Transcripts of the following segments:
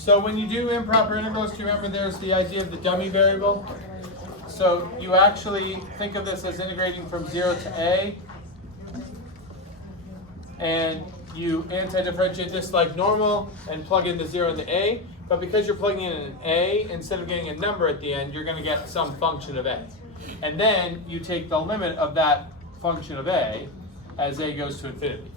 So when you do improper integrals, do you remember there's the idea of the dummy variable? So you actually think of this as integrating from 0 to a, and you anti-differentiate this like normal and plug in the 0 and the a, but because you're plugging in an a, instead of getting a number at the end, you're going to get some function of a. And then you take the limit of that function of a as a goes to infinity.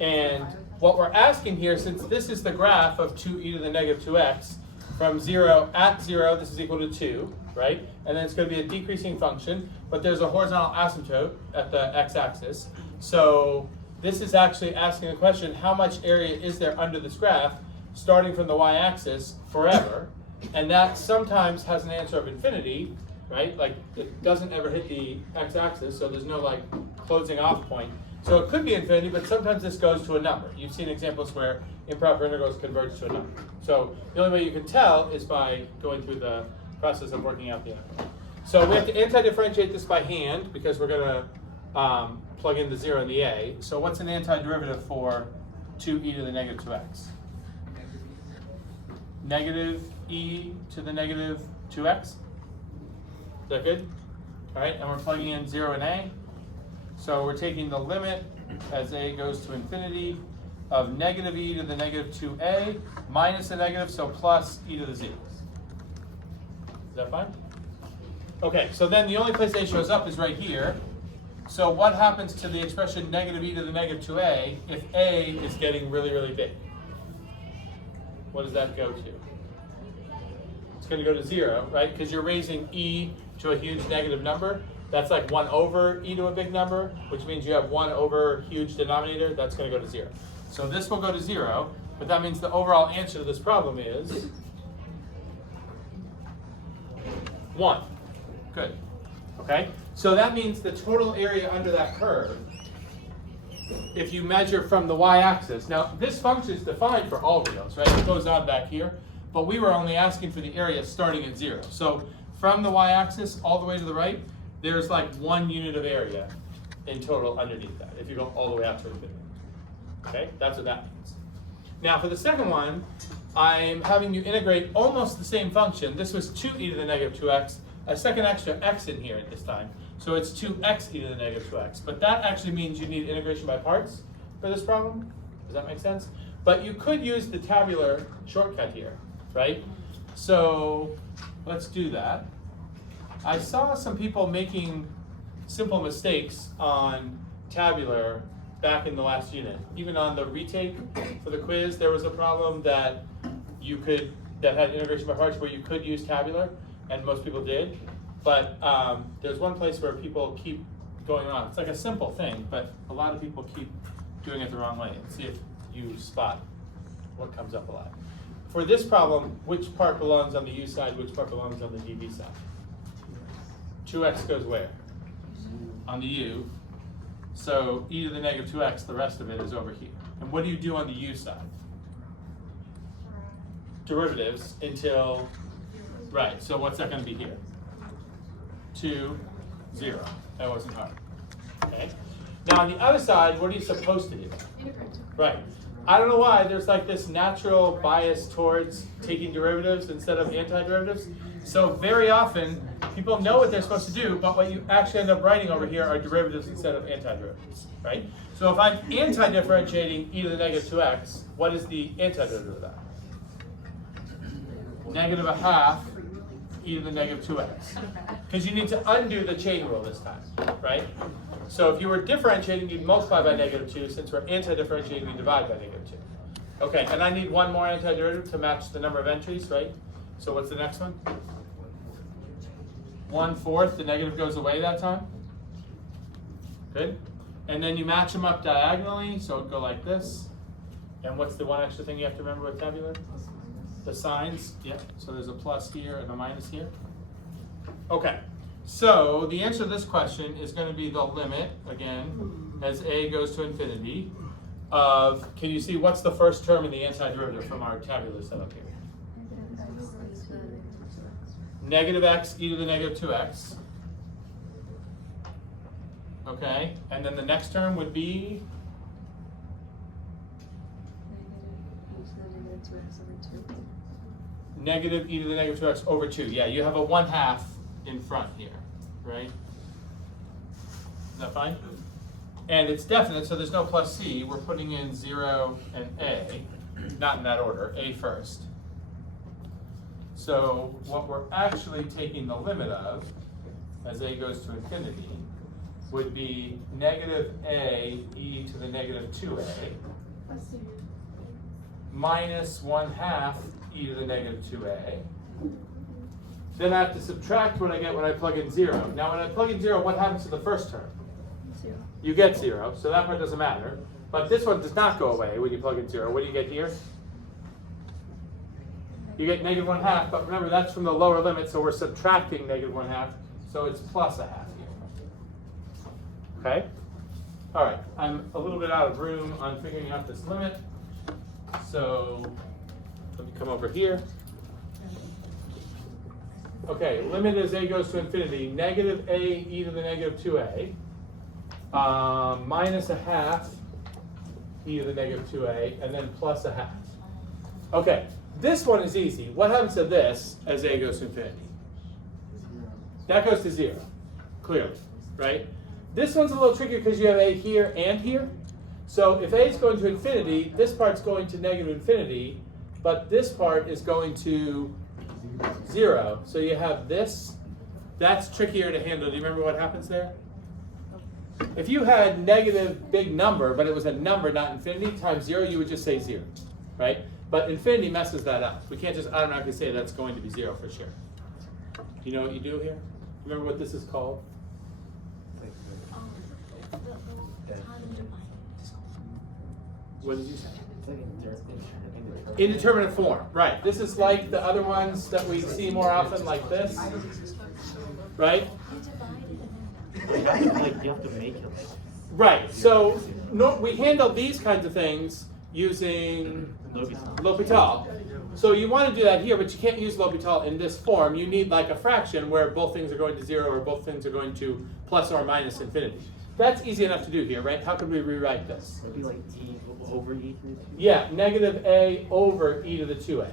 And what we're asking here, since this is the graph of 2e to the negative 2x, from 0 at 0, this is equal to 2, right? And then it's going to be a decreasing function, but there's a horizontal asymptote at the x-axis. So this is actually asking the question, how much area is there under this graph, starting from the y-axis forever? And that sometimes has an answer of infinity, right? Like it doesn't ever hit the x-axis, so there's no like closing off point. So it could be infinity, but sometimes this goes to a number. You've seen examples where improper integrals converge to a number. So the only way you can tell is by going through the process of working out the integral. So we have to anti-differentiate this by hand because we're going to plug in the 0 and the a. So what's an antiderivative for 2e to the negative 2x? Negative e to the negative 2x. Is that good? All right, and we're plugging in 0 and a. So we're taking the limit as a goes to infinity of negative e to the negative 2a minus a negative, so plus e to the z. Is that fine? Okay, so then the only place a shows up is right here. So what happens to the expression negative e to the negative 2a if a is getting really, really big? What does that go to? It's going to go to 0, right? Because you're raising e to a huge negative number. That's like 1 over e to a big number, which means you have 1 over huge denominator. That's going to go to 0. So this will go to 0, but that means the overall answer to this problem is 1. Good. Okay? So that means the total area under that curve, if you measure from the y-axis, now this function is defined for all reals, right? It goes on back here, but we were only asking for the area starting at 0. So from the y-axis all the way to the right, there's like 1 unit of area in total underneath that, if you go all the way out to infinity. Okay, that's what that means. Now for the second one, I'm having you integrate almost the same function. This was 2e to the negative 2x, a second extra x in here at this time. So it's 2x e to the negative 2x. But that actually means you need integration by parts for this problem. Does that make sense? But you could use the tabular shortcut here, right? So let's do that. I saw some people making simple mistakes on tabular back in the last unit. Even on the retake for the quiz, there was a problem that that had integration by parts where you could use tabular, and most people did. But there's one place where people keep going wrong. It's like a simple thing, but a lot of people keep doing it the wrong way. Let's see if you spot what comes up a lot. For this problem, which part belongs on the u side, which part belongs on the dv side? 2x goes where? On the u. So e to the negative 2x, the rest of it is over here. And what do you do on the u side? Derivatives until, right, so what's that going to be here? 2, 0. That wasn't hard. Okay. Now on the other side, what are you supposed to do? Integrate. Right. I don't know why there's like this natural bias towards taking derivatives instead of antiderivatives. So very often, people know what they're supposed to do, but what you actually end up writing over here are derivatives instead of antiderivatives, right? So if I'm anti-differentiating e to the negative 2x, what is the antiderivative of that? Negative a half e to the negative 2x. Because you need to undo the chain rule this time, right? So if you were differentiating, you'd multiply by negative 2. Since we're anti-differentiating, we divide by negative 2. Okay, and I need one more antiderivative to match the number of entries, right? So what's the next one? 1/4, the negative goes away that time. Good. And then you match them up diagonally, so it'd go like this. And what's the one extra thing you have to remember with tabular? The signs. Yep. So there's a plus here and a minus here. Okay. So the answer to this question is going to be the limit, again, as a goes to infinity, of, can you see what's the first term in the antiderivative from our tabular setup here? Negative x e to the negative 2x. Okay, and then the next term would be? Negative e to the negative 2x over 2. negative e to the negative 2x over 2. Yeah, you have a 1/2 in front here, right? Is that fine? And it's definite, so there's no plus c. We're putting in 0 and a, not in that order, a first. So what we're actually taking the limit of, as a goes to infinity, would be negative a e to the negative 2a minus 1/2 e to the negative 2a. Then I have to subtract what I get when I plug in 0. Now when I plug in 0, what happens to the first term? 0. You get 0, so that part doesn't matter. But this one does not go away when you plug in 0. What do you get here? You get negative 1/2, but remember that's from the lower limit, so we're subtracting negative 1/2, so it's plus 1/2 here. Okay? All right, I'm a little bit out of room on figuring out this limit, so let me come over here. Okay, limit as a goes to infinity, negative a e to the negative 2a, minus 1/2 e to the negative 2a, and then plus 1/2. Okay, this one is easy. What happens to this as a goes to infinity? That goes to 0, clearly, right? This one's a little trickier because you have a here and here. So if a is going to infinity, this part's going to negative infinity, but this part is going to 0. So you have this. That's trickier to handle. Do you remember what happens there? If you had negative big number, but it was a number, not infinity, times 0, you would just say 0, right? But infinity messes that up. We can't just automatically say that's going to be 0 for sure. Do you know what you do here? Remember what this is called? What did you say? Indeterminate form, right. This is like the other ones that we see more often, like this, right? You have to make it. Right, so we handle these kinds of things using L'Hopital. So you want to do that here, but you can't use L'Hopital in this form. You need like a fraction where both things are going to 0 or both things are going to plus or minus infinity. That's easy enough to do here, right? How could we rewrite this? It'd be like e over e to the 2. Yeah, negative a over e to the 2a,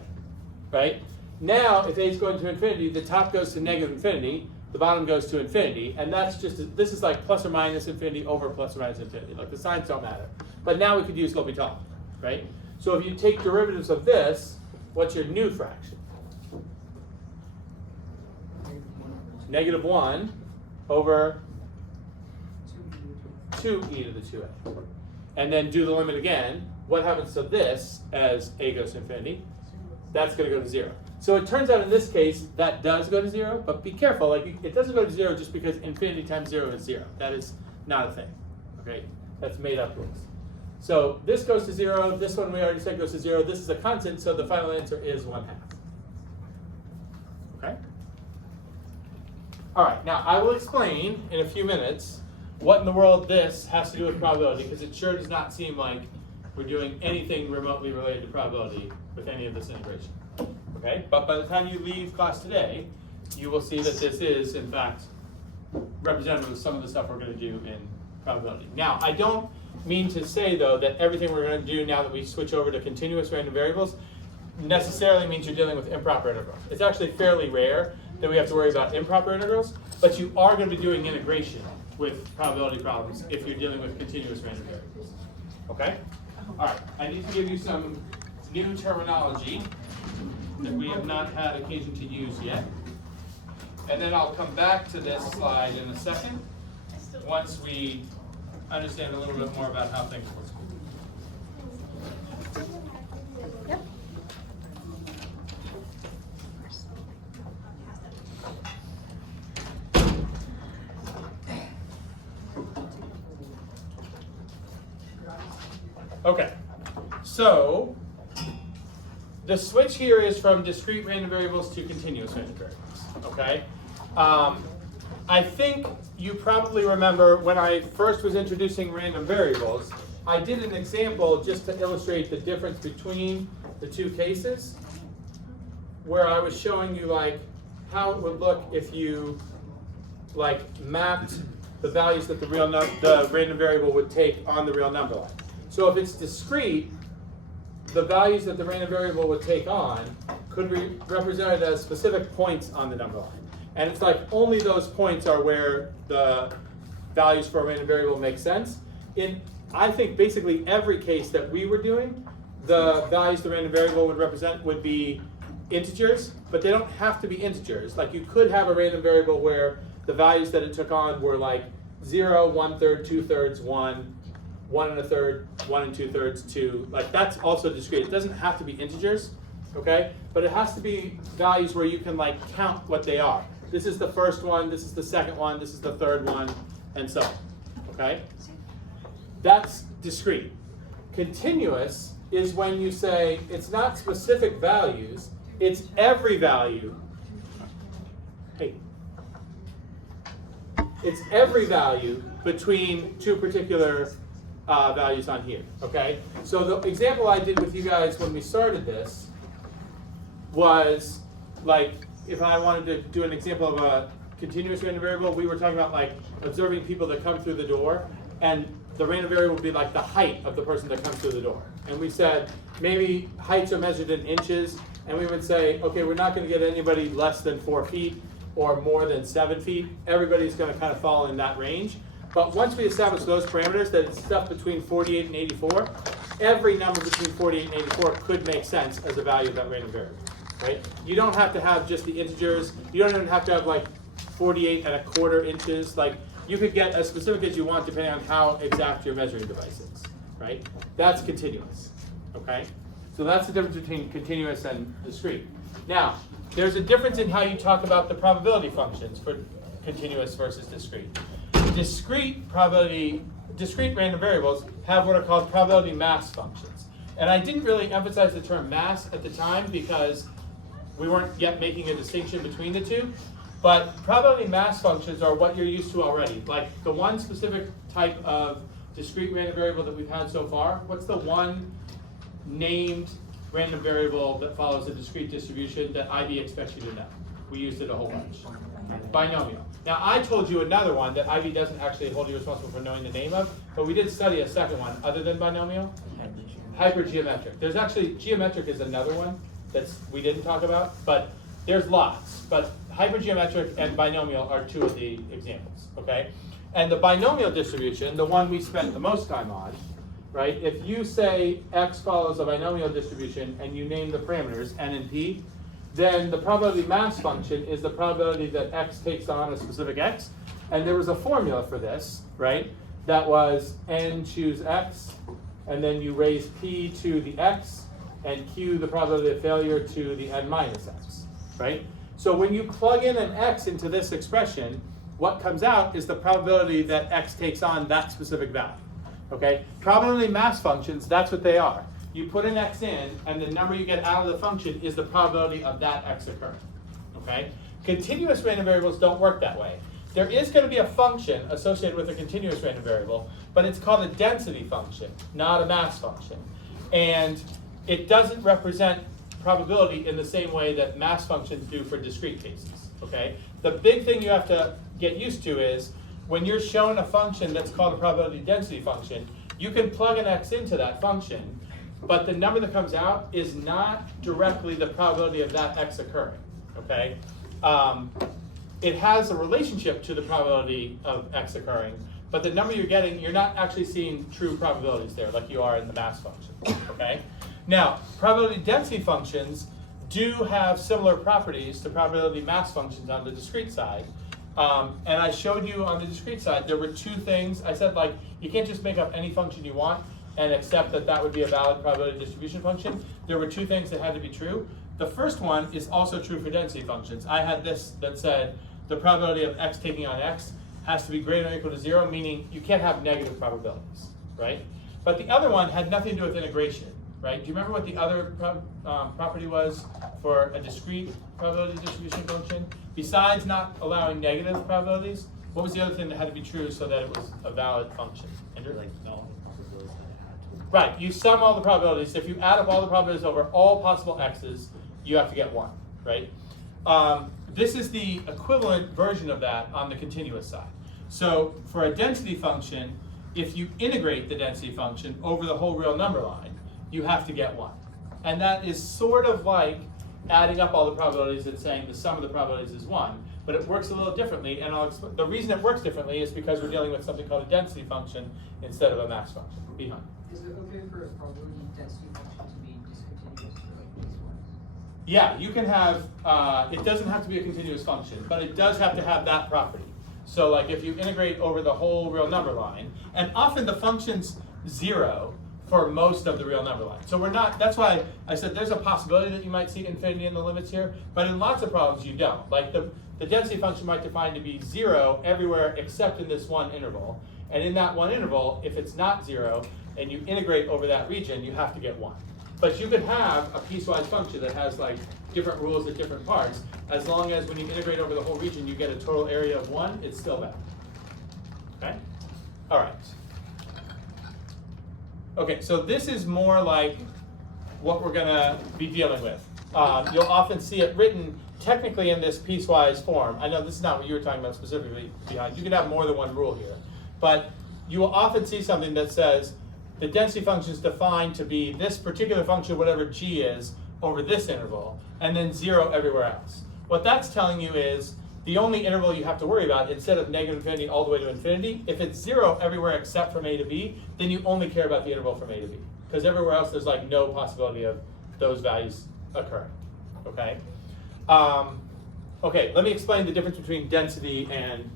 right? Now, if a is going to infinity, the top goes to negative infinity, the bottom goes to infinity, and that's just, this is like plus or minus infinity over plus or minus infinity. Like the signs don't matter. But now we could use L'Hopital, right? So if you take derivatives of this, what's your new fraction? Negative 1 over 2e to the 2a. And then do the limit again. What happens to this as a goes to infinity? That's going to go to 0. So it turns out in this case that does go to 0, but be careful. Like it doesn't go to 0 just because infinity times 0 is 0. That is not a thing. Okay, that's made up rules. So this goes to 0. This one we already said goes to 0. This is a constant, so the final answer is 1/2. Okay. All right. Now I will explain in a few minutes what in the world this has to do with probability, because it sure does not seem like we're doing anything remotely related to probability with any of this integration. Okay, but by the time you leave class today, you will see that this is, in fact, representative of some of the stuff we're going to do in probability. Now, I don't mean to say, though, that everything we're going to do now that we switch over to continuous random variables necessarily means you're dealing with improper integrals. It's actually fairly rare that we have to worry about improper integrals, but you are going to be doing integration with probability problems if you're dealing with continuous random variables. Okay? All right, I need to give you some new terminology that we have not had occasion to use yet. And then I'll come back to this slide in a second once we understand a little bit more about how things work. Yep. Okay, so the switch here is from discrete random variables to continuous random variables, okay? I think you probably remember when I first was introducing random variables, I did an example just to illustrate the difference between the two cases, where I was showing you like how it would look if you like mapped the values that the random variable would take on the real number line. So if it's discrete, the values that the random variable would take on could be represented as specific points on the number line. And it's like only those points are where the values for a random variable make sense. In, I think, basically every case that we were doing, the values the random variable would represent would be integers, but they don't have to be integers. Like you could have a random variable where the values that it took on were like 0, 1/3, 2/3, 1, 1 1/3, 1 2/3, 2. Like that's also discrete. It doesn't have to be integers, okay? But it has to be values where you can like count what they are. This is the first one, this is the second one, this is the third one, and so on, okay? That's discrete. Continuous is when you say it's not specific values, it's every value. Hey. It's every value between two particular values on here, okay? So the example I did with you guys when we started this was like, if I wanted to do an example of a continuous random variable, we were talking about like observing people that come through the door, and the random variable would be like the height of the person that comes through the door. And we said maybe heights are measured in inches, and we would say, okay, we're not going to get anybody less than 4 feet or more than 7 feet. Everybody's going to kind of fall in that range. But once we establish those parameters, that it's stuff between 48 and 84, every number between 48 and 84 could make sense as a value of that random variable, right? You don't have to have just the integers. You don't even have to have like 48 1/4 inches. Like you could get as specific as you want depending on how exact your measuring device is, right? That's continuous, okay? So that's the difference between continuous and discrete. Now, there's a difference in how you talk about the probability functions for continuous versus discrete. Discrete random variables have what are called probability mass functions. And I didn't really emphasize the term mass at the time because we weren't yet making a distinction between the two. But probability mass functions are what you're used to already. Like the one specific type of discrete random variable that we've had so far, what's the one named random variable that follows a discrete distribution that IB expects you to know? We used it a whole bunch. Binomial. Now I told you another one that IB doesn't actually hold you responsible for knowing the name of, but we did study a second one other than binomial. Hypergeometric. There's actually, geometric is another one that's we didn't talk about, but there's lots. But hypergeometric and binomial are two of the examples, okay? And the binomial distribution, the one we spent the most time on, right? If you say x follows a binomial distribution and you name the parameters n and p, then the probability mass function is the probability that x takes on a specific x. And there was a formula for this, right? That was n choose x, and then you raise p to the x, and q the probability of failure to the n minus x, right? So when you plug in an x into this expression, what comes out is the probability that x takes on that specific value, okay? Probability mass functions, that's what they are. You put an x in, and the number you get out of the function is the probability of that x occurring, okay? Continuous random variables don't work that way. There is going to be a function associated with a continuous random variable, but it's called a density function, not a mass function. And it doesn't represent probability in the same way that mass functions do for discrete cases, okay? The big thing you have to get used to is when you're shown a function that's called a probability density function, you can plug an x into that function, but the number that comes out is not directly the probability of that x occurring, okay? It has a relationship to the probability of x occurring, but the number you're getting, you're not actually seeing true probabilities there like you are in the mass function, okay? Now, probability density functions do have similar properties to probability mass functions on the discrete side. And I showed you on the discrete side, there were two things. I said, like, you can't just make up any function you want and accept that that would be a valid probability distribution function. There were two things that had to be true. The first one is also true for density functions. I had this that said the probability of x taking on x has to be greater than or equal to 0, meaning you can't have negative probabilities, right? But the other one had nothing to do with integration, right? Do you remember what the other property was for a discrete probability distribution function? Besides not allowing negative probabilities, what was the other thing that had to be true so that it was a valid function? Andrew? Like all the possibilities that I had to. Right, you sum all the probabilities. If you add up all the probabilities over all possible x's, you have to get 1, right? This is the equivalent version of that on the continuous side. So for a density function, if you integrate the density function over the whole real number line, you have to get 1. And that is sort of like adding up all the probabilities and saying the sum of the probabilities is 1, but it works a little differently, and the reason it works differently is because we're dealing with something called a density function instead of a mass function. Behind. Is it okay for a probability density function to be discontinuous for like piecewise? Yeah, you can have, it doesn't have to be a continuous function, but it does have to have that property. So like if you integrate over the whole real number line, and often the function's 0 for most of the real number line. So we're not, that's why I said there's a possibility that you might see infinity in the limits here, but in lots of problems you don't. Like the density function might define to be 0 everywhere except in this one interval. And in that one interval, if it's not 0, and you integrate over that region, you have to get 1. But you could have a piecewise function that has like different rules at different parts. As long as when you integrate over the whole region, you get a total area of 1, it's still valid. Okay? All right. Okay, so this is more like what we're going to be dealing with. You'll often see it written technically in this piecewise form. I know this is not what you were talking about specifically behind. You can have more than one rule here. But you will often see something that says the density function is defined to be this particular function, whatever g is, over this interval, and then 0 everywhere else. What that's telling you is the only interval you have to worry about, instead of negative infinity all the way to infinity, if it's 0 everywhere except from a to b, then you only care about the interval from a to b. Because everywhere else there's like no possibility of those values occurring. Okay? Okay, let me explain the difference between density and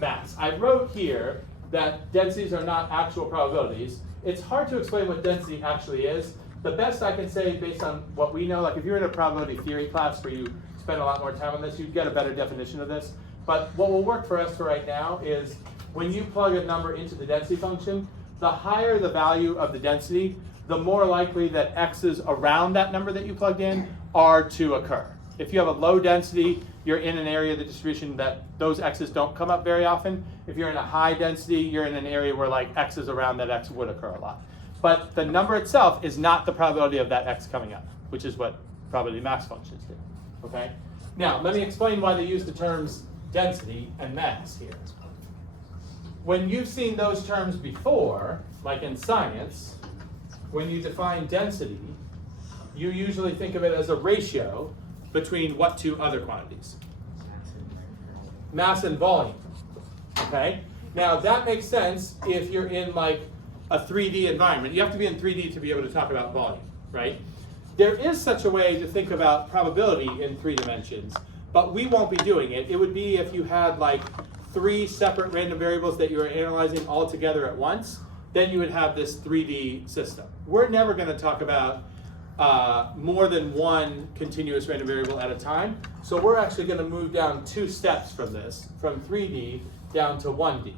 mass. I wrote here that densities are not actual probabilities. It's hard to explain what density actually is. The best I can say based on what we know, like if you're in a probability theory class where you spend a lot more time on this, you'd get a better definition of this. But what will work for us for right now is when you plug a number into the density function, the higher the value of the density, the more likely that x's around that number that you plugged in are to occur. If you have a low density, you're in an area of the distribution that those x's don't come up very often. If you're in a high density, you're in an area where like x's around that x would occur a lot. But the number itself is not the probability of that x coming up, which is what probability mass functions do. Okay? Now, let me explain why they use the terms density and mass here. When you've seen those terms before, like in science, when you define density, you usually think of it as a ratio between what two other quantities? Mass and volume. Okay? Now, that makes sense if you're in like a 3D environment. You have to be in 3D to be able to talk about volume, right? There is such a way to think about probability in 3 dimensions, but we won't be doing it. It would be if you had like 3 separate random variables that you were analyzing all together at once, then you would have this 3D system. We're never going to talk about more than one continuous random variable at a time, so we're actually going to move down 2 steps from this, from 3D down to 1D.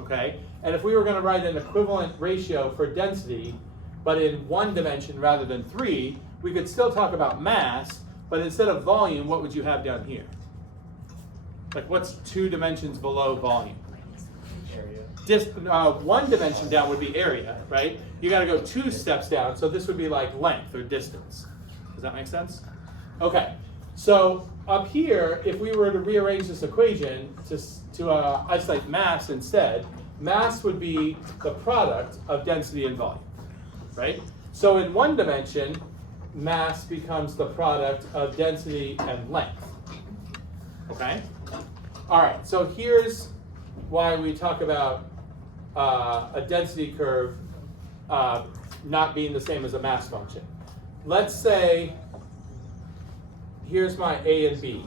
Okay? And if we were going to write an equivalent ratio for density, but in 1 dimension rather than 3, we could still talk about mass, but instead of volume, what would you have down here? Like what's 2 dimensions below volume? Area. 1 dimension down would be area, right? You got to go 2 steps down, so this would be like length or distance. Does that make sense? Okay, so up here, if we were to rearrange this equation to isolate mass instead, mass would be the product of density and volume, right? So in 1 dimension, mass becomes the product of density and length, okay? All right, so here's why we talk about a density curve not being the same as a mass function. Let's say, here's my A and B,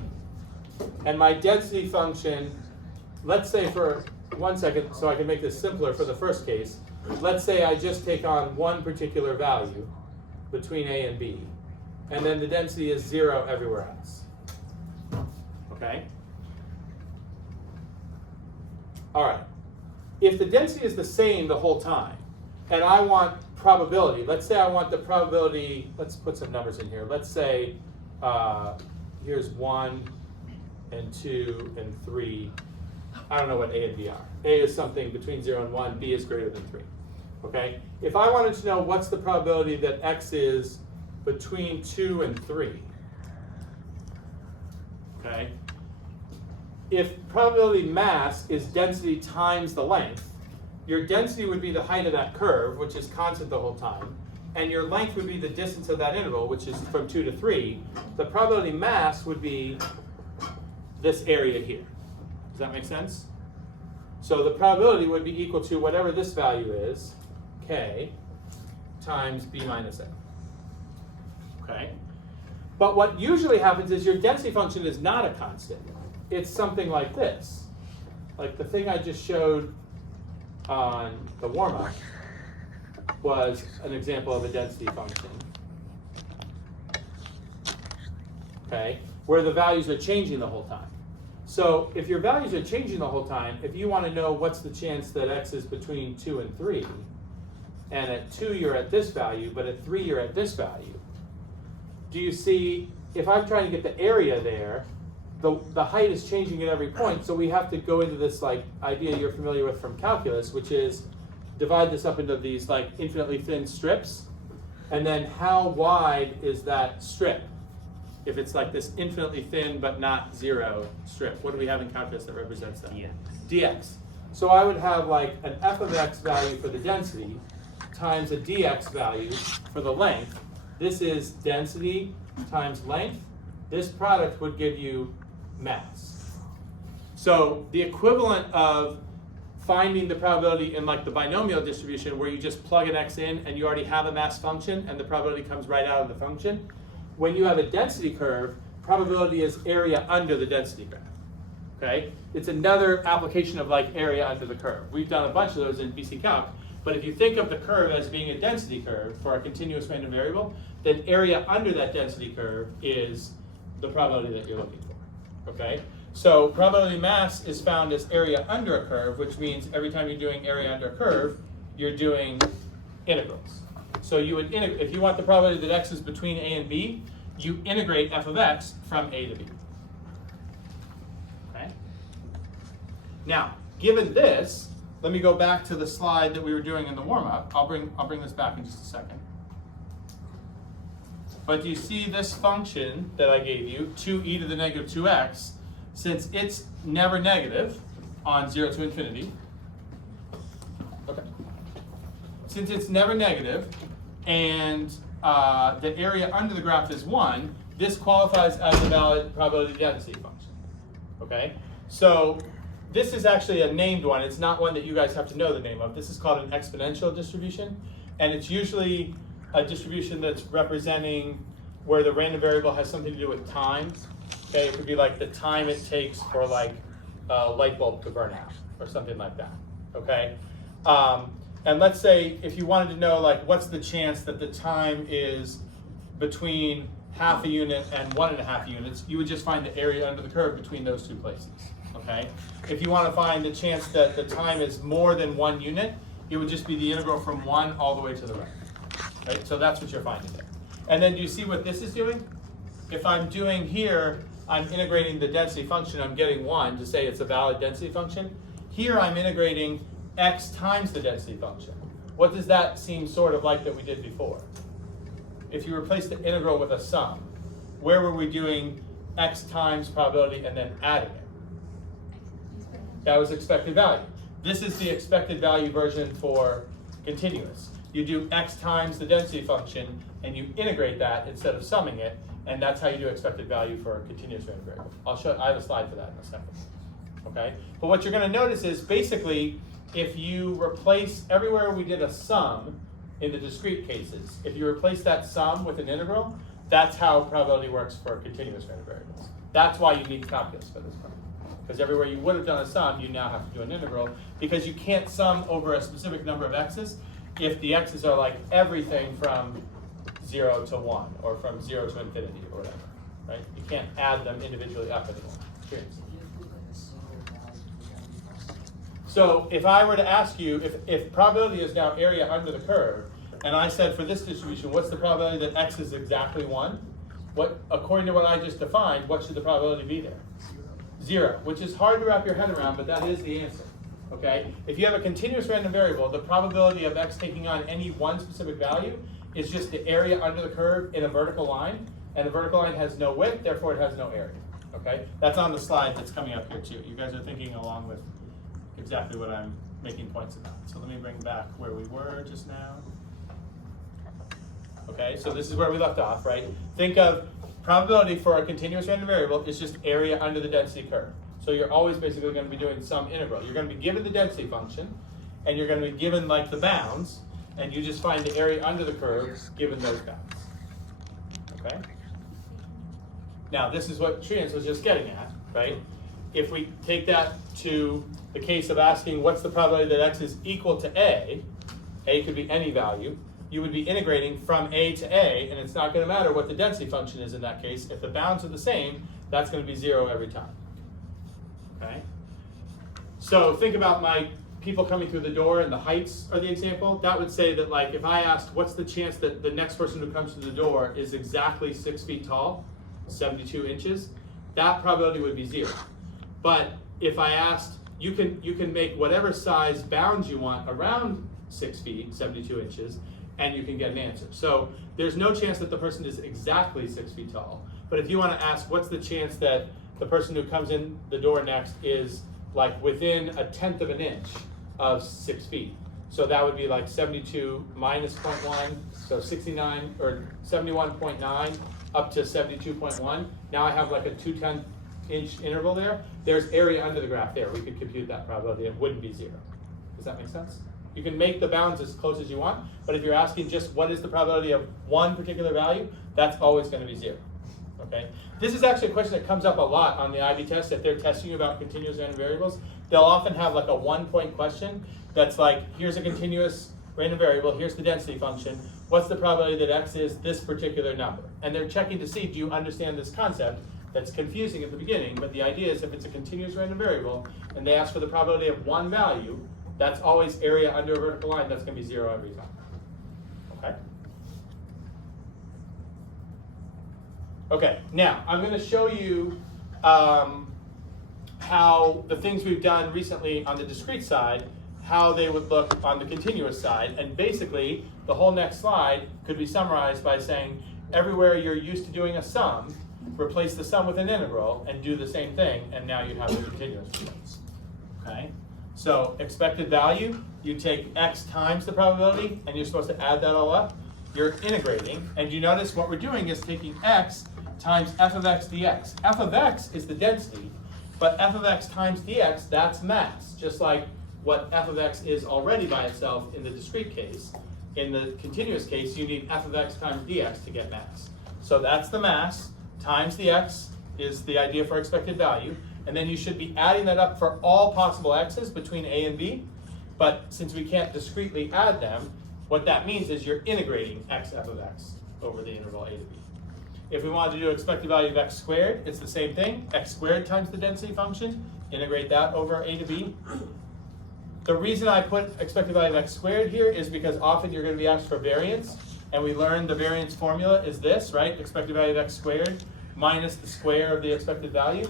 and my density function, let's say for 1 second, so I can make this simpler for the first case, let's say I just take on one particular value between A and B, and then the density is 0 everywhere else. Okay? All right. If the density is the same the whole time, and I want probability, let's say I want the probability, let's put some numbers in here. Let's say here's 1 and 2 and 3. I don't know what A and B are. A is something between 0 and 1, B is greater than 3. Okay? If I wanted to know what's the probability that X is between 2 and 3, okay? If probability mass is density times the length, your density would be the height of that curve, which is constant the whole time, and your length would be the distance of that interval, which is from 2 to 3, the probability mass would be this area here. Does that make sense? So the probability would be equal to whatever this value is, k, times b minus a. Okay? But what usually happens is your density function is not a constant. It's something like this. Like the thing I just showed on the warm-up was an example of a density function. Okay? Where the values are changing the whole time. So if your values are changing the whole time, if you want to know what's the chance that x is between 2 and 3, and at 2 you're at this value, but at 3 you're at this value, do you see, if I'm trying to get the area there, the height is changing at every point, so we have to go into this like idea you're familiar with from calculus, which is divide this up into these like infinitely thin strips, and then how wide is that strip? If it's like this infinitely thin but not 0 strip, what do we have in calculus that represents that? dx. Dx. So I would have like an f of x value for the density times a dx value for the length. This is density times length. This product would give you mass. So the equivalent of finding the probability in like the binomial distribution where you just plug an x in and you already have a mass function and the probability comes right out of the function. When you have a density curve, probability is area under the density graph. Okay? It's another application of like area under the curve. We've done a bunch of those in BC Calc, but if you think of the curve as being a density curve for a continuous random variable, then area under that density curve is the probability that you're looking for. Okay? So probability mass is found as area under a curve, which means every time you're doing area under a curve, you're doing integrals. So you would if you want the probability that x is between a and b, you integrate f of x from a to b. Okay? Now, given this, let me go back to the slide that we were doing in the warm-up. I'll bring this back in just a second. But do you see this function that I gave you, 2e to the negative 2x, since it's never negative on 0 to infinity, okay. Since it's never negative, and the area under the graph is 1, this qualifies as a valid probability density function. Okay? So this is actually a named one. It's not one that you guys have to know the name of. This is called an exponential distribution, and it's usually a distribution that's representing where the random variable has something to do with time. Okay, it could be like the time it takes for like a light bulb to burn out or something like that. Okay, and let's say if you wanted to know like what's the chance that the time is between half a unit and 1.5 units, you would just find the area under the curve between those two places. Okay, if you want to find the chance that the time is more than 1 unit, it would just be the integral from 1 all the way to the right. Right, so that's what you're finding there. And then do you see what this is doing? If I'm doing here, I'm integrating the density function, I'm getting 1 to say it's a valid density function. Here I'm integrating x times the density function. What does that seem sort of like that we did before? If you replace the integral with a sum, where were we doing x times probability and then adding it? That was expected value. This is the expected value version for continuous. You do x times the density function and you integrate that instead of summing it, and that's how you do expected value for a continuous random variable. I have a slide for that in a second. Okay? But what you're going to notice is basically if you replace everywhere we did a sum in the discrete cases, if you replace that sum with an integral, that's how probability works for continuous random variables. That's why you need calculus for this part. Because everywhere you would have done a sum, you now have to do an integral, because you can't sum over a specific number of x's if the x's are like everything from 0 to 1 or from 0 to infinity or whatever, right? You can't add them individually up anymore. Curious. So if I were to ask you, if probability is now area under the curve, and I said for this distribution, what's the probability that x is exactly 1? What, according to what I just defined, what should the probability be there? 0, which is hard to wrap your head around, but that is the answer. Okay? If you have a continuous random variable, the probability of x taking on any one specific value is just the area under the curve in a vertical line, and the vertical line has no width, therefore it has no area. Okay? That's on the slide that's coming up here too. You guys are thinking along with exactly what I'm making points about. So let me bring back where we were just now. Okay, so this is where we left off, right? Think of probability for a continuous random variable is just area under the density curve. So you're always basically going to be doing some integral. You're going to be given the density function, and you're going to be given like the bounds, and you just find the area under the curve given those bounds. Okay? Now this is what Shreyans was just getting at, right? If we take that to the case of asking what's the probability that x is equal to a could be any value, you would be integrating from a to a, and it's not going to matter what the density function is in that case. If the bounds are the same, that's going to be 0 every time. Okay? So think about my people coming through the door and the heights are the example. That would say that, like, if I asked what's the chance that the next person who comes through the door is exactly 6 feet tall, 72 inches, that probability would be 0. But if I asked, you can make whatever size bounds you want around 6 feet, 72 inches, and you can get an answer. So there's no chance that the person is exactly 6 feet tall. But if you want to ask what's the chance that the person who comes in the door next is like within 1/10 of an inch of 6 feet. So that would be like 72 minus 0.1, so 69 or 71.9 up to 72.1. Now I have like a 2/10 inch interval there. There's area under the graph there. We could compute that probability. It wouldn't be 0. Does that make sense? You can make the bounds as close as you want, but if you're asking just what is the probability of one particular value, that's always going to be 0. Okay? This is actually a question that comes up a lot on the IB test. If they're testing you about continuous random variables, they'll often have like a 1-point question that's like, here's a continuous random variable, here's the density function, what's the probability that x is this particular number? And they're checking to see, do you understand this concept? That's confusing at the beginning, but the idea is if it's a continuous random variable and they ask for the probability of one value, that's always area under a vertical line, that's going to be 0 every time. Okay? Okay, now I'm going to show you how the things we've done recently on the discrete side, how they would look on the continuous side. And basically, the whole next slide could be summarized by saying everywhere you're used to doing a sum, replace the sum with an integral and do the same thing, and now you have the continuous results. Okay? So expected value, you take x times the probability, and you're supposed to add that all up. You're integrating, and you notice what we're doing is taking x times f of x dx. F of x is the density, but f of x times dx, that's mass, just like what f of x is already by itself in the discrete case. In the continuous case, you need f of x times dx to get mass. So that's the mass, times the x is the idea for expected value, and then you should be adding that up for all possible x's between a and b, but since we can't discretely add them, what that means is you're integrating x f of x over the interval a to b. If we wanted to do expected value of x squared, it's the same thing, x squared times the density function, integrate that over a to b. The reason I put expected value of x squared here is because often you're going to be asked for variance, and we learned the variance formula is this, right? Expected value of x squared minus the square of the expected value.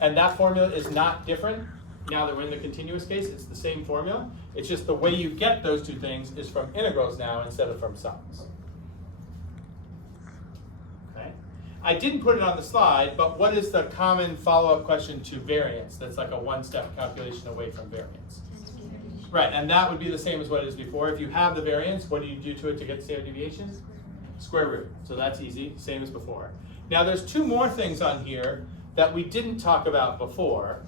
And that formula is not different now that we're in the continuous case. It's the same formula. It's just the way you get those two things is from integrals now instead of from sums. Okay. I didn't put it on the slide, but what is the common follow-up question to variance that's like a one-step calculation away from variance? Right, and that would be the same as what it is before. If you have the variance, what do you do to it to get the standard deviation? Square root. So that's easy, same as before. Now there's two more things on here that we didn't talk about before.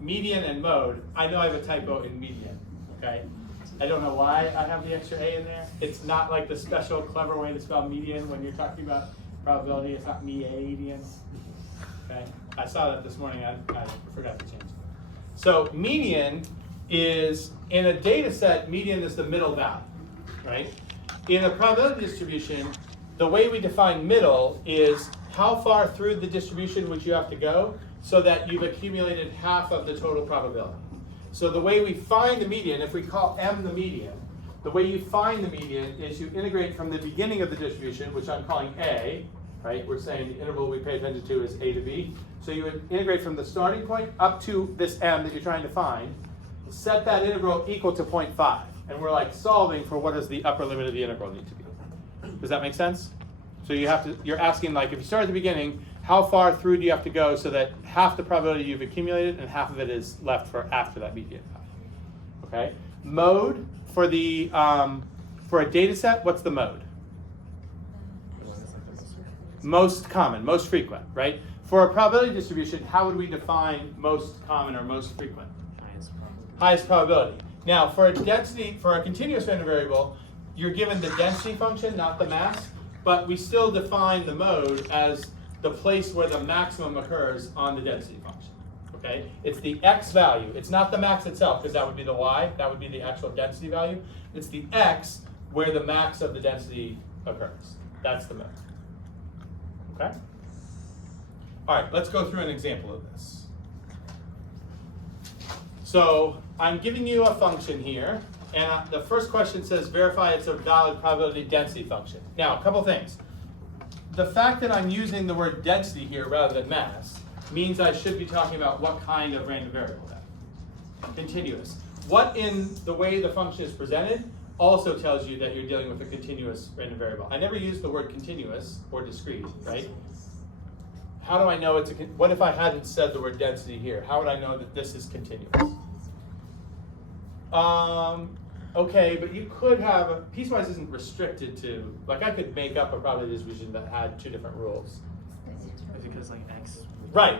Median and mode. I know I have a typo in median, okay? I don't know why I have the extra A in there. It's not like the special clever way to spell median when you're talking about probability. It's not median, okay? I saw that this morning, I forgot to change it. So median is, in a data set, median is the middle value, right? In a probability distribution, the way we define middle is how far through the distribution would you have to go so that you've accumulated half of the total probability. So the way we find the median, if we call M the median, the way you find the median is you integrate from the beginning of the distribution, which I'm calling A, right? We're saying the interval we pay attention to is A to B. So you would integrate from the starting point up to this M that you're trying to find, set that integral equal to 0.5. And we're like solving for what does the upper limit of the integral need to be. Does that make sense? So you're asking, like, if you start at the beginning, how far through do you have to go so that half the probability you've accumulated and half of it is left for after that median value? Okay. Mode for the for a data set. What's the mode? Most common, most frequent, right? For a probability distribution, how would we define most common or most frequent? Highest probability. Highest probability. Now, for a density, for a continuous random variable, you're given the density function, not the mass, but we still define the mode as the place where the maximum occurs on the density function. Okay? It's the x value. It's not the max itself, because that would be the y. That would be the actual density value. It's the x where the max of the density occurs. That's the mode. Okay? All right, let's go through an example of this. So I'm giving you a function here, and the first question says verify it's a valid probability density function. Now, a couple things. The fact that I'm using the word density here rather than mass means I should be talking about what kind of random variable that. Continuous. What in the way the function is presented also tells you that you're dealing with a continuous random variable. I never use the word continuous or discrete, right? How do I know it's what if I hadn't said the word density here? How would I know that this is continuous? Okay, but you could have, piecewise isn't restricted to, like I could make up a probability distribution that had two different rules. Is it because like X? Right,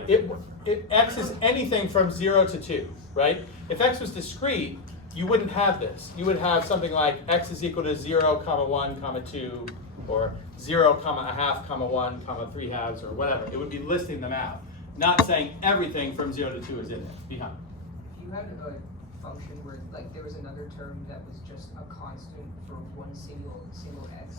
x is anything from 0 to 2, right? If x was discrete, you wouldn't have this. You would have something like x is equal to 0, 1, 2, or 0, a half, 1, 3 halves, or whatever. It would be listing them out, not saying everything from 0 to 2 is in it, behind. If you had a function where like there was another term that was just a constant for one single x,